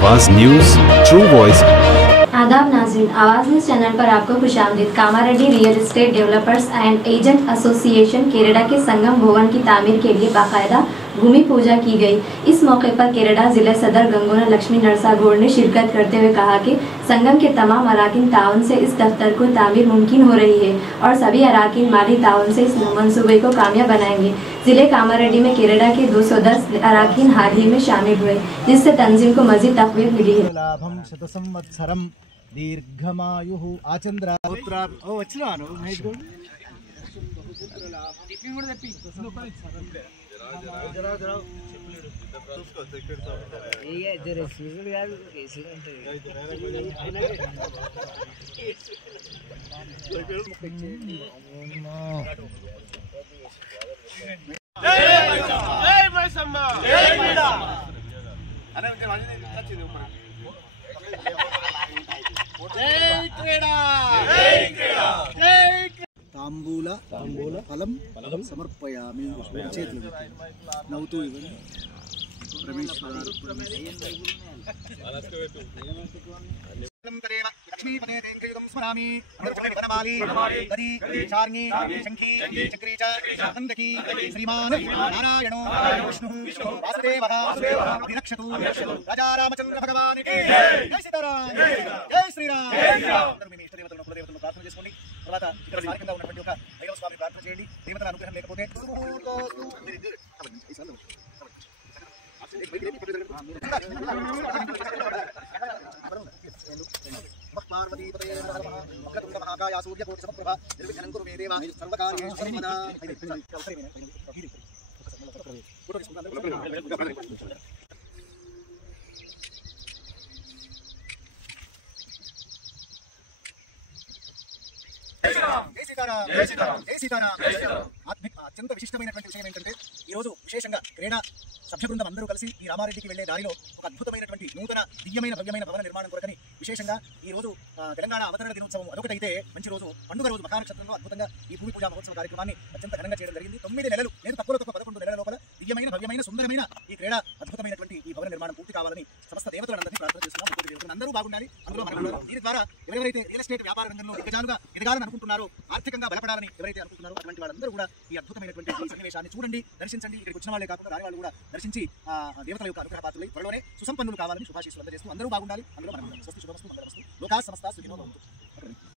आवाज news true voice. आदाब नाज़रीन, आवाज़ न्यूज़ चैनल पर आपको खुशामदीद। Kamareddy real estate developers and agent association केरड़ा के संगम भवन की तामीर के लिए बाकायदा भूमि पूजा की गई। इस मौके पर केरड़ा जिला सदर गंगोना लक्ष्मी नरसागौड़ ने शिरकत करते हुए कहा कि संगम के तमाम अराकीन ताउन से इस दफ्तर को तामीर मुमकिन हो रही है और सभी अराकीन माली ताउन से इस मंसूबे को कामयाब बनाएंगे। जिले कामारेड्डी में केरड़ा के 210 अराकीन हाल ही में शामिल हुए, जिससे तंजीम को मजीद तक़वीत मिली है। लाभम शतसंवत्सरम दीर्घमायुः आचंद्रा पुत्रा ओ వచ్చినాను మహేష్ గౌడ్ టిఫిన్ కూడా తెప్పి జరా చూసుకో సెక్రటరీ ఏ జరా సీజన్ కాదు కేసీ అంటే జై మైసమ్మ జై మీడా అనే వచ్చింది जय क्रीड़ा जय क्रीड़ा जय तांबूल फलम समर्पयामि చేతులు నవ్వుతూ ఇవ్వండి लक्ष्मीपते तेंकृतं स्मरामि वनमाली दरी चार्णी शंखी चक्री च गंधकी श्रीमान नारायणो विष्णुः वासुदेवः अभिरक्षतु राजा रामचंद्र भगवान की जय सीताराम जय श्रीराम మీ ఇష్ట దేవతలను కులదేవతలను ప్రార్థన చేసుకోండి। తర్వాత ఇక్కడ స్థానికంగా ఉన్నటువంటి ఒక ఐదవ స్వామి ప్రార్థన చేయండి। దేవతల అనుగ్రహం లేకపోతే महाकाय सूर्यकोटि समप्रभा निर्विघ्नं कुरु मे देवा सर्वकार्येषु सर्वदा। అత్యంత విశిష్టమైనటువంటి విషయం ఏంటంటే ఈ రోజు విశేషంగా క్రీడా సభ్య బృందం అందరూ కలిసి ఈ రామారెడ్డికి వెళ్లే దారిలో ఒక అద్భుతమైనటువంటి నూతన దివ్యమైన భవ్యమైన భవన నిర్మాణం కొరకని విశేషంగా ఈ రోజు తెలంగాణ అవతరణ దినోత్సవం అదొకటైతే మంచి రోజు పండుగ రోజు మహానక్షత్రంలో అద్భుతంగా ఈ భూమి పూజా మహోత్సవ కార్యక్రమాన్ని అత్యంత ఘనంగా చేయడం జరిగింది। 9 నెలలు లేదు తక్కువ 11 నెలల లోపల దివ్యమైన భవ్యమైన సుందరమైన ఈ క్రీడా అద్భుతమైనటువంటి ఈ భవన నిర్మాణం పూర్తి కావాలని సమస్త దేవతలందరినీ ప్రార్థన చేస్తున్నాం। దేవతలు అందరూ బాగుండాలి, అందులో మనం ఉండాలి। దీని ద్వారా ఎవరెవరైతే రియల్ ఎస్టేట్ వ్యాపార రంగంలో దిగ్గజాలుగా ఎదగాలని అనుకుంటున్నారో, ఆర్థికంగా బలపడాలని ఎవరైతే అనుకుంటున్నారో అటువంటి వాళ్ళందరూ కూడా ఈ అద్భుతమైనటువంటి ఈ సన్నివేశాన్ని చూడండి, దర్శించండి। ఇక్కడికి వచ్చిన వాళ్ళే కాకుండా రాని వాళ్ళు కూడా దర్శించి దేవతల యొక్క అనుగ్రహ పాత్రలై త్వరలోనే సుసంపన్నులు కావాలని శుభాశీస్సులు అందజేస్తూ అందరూ బాగుండాలి, అందులో మనం స్వస్తి శుభమస్తు మంగళమస్తు లోకా సమస్త సుఖినో భవంతు।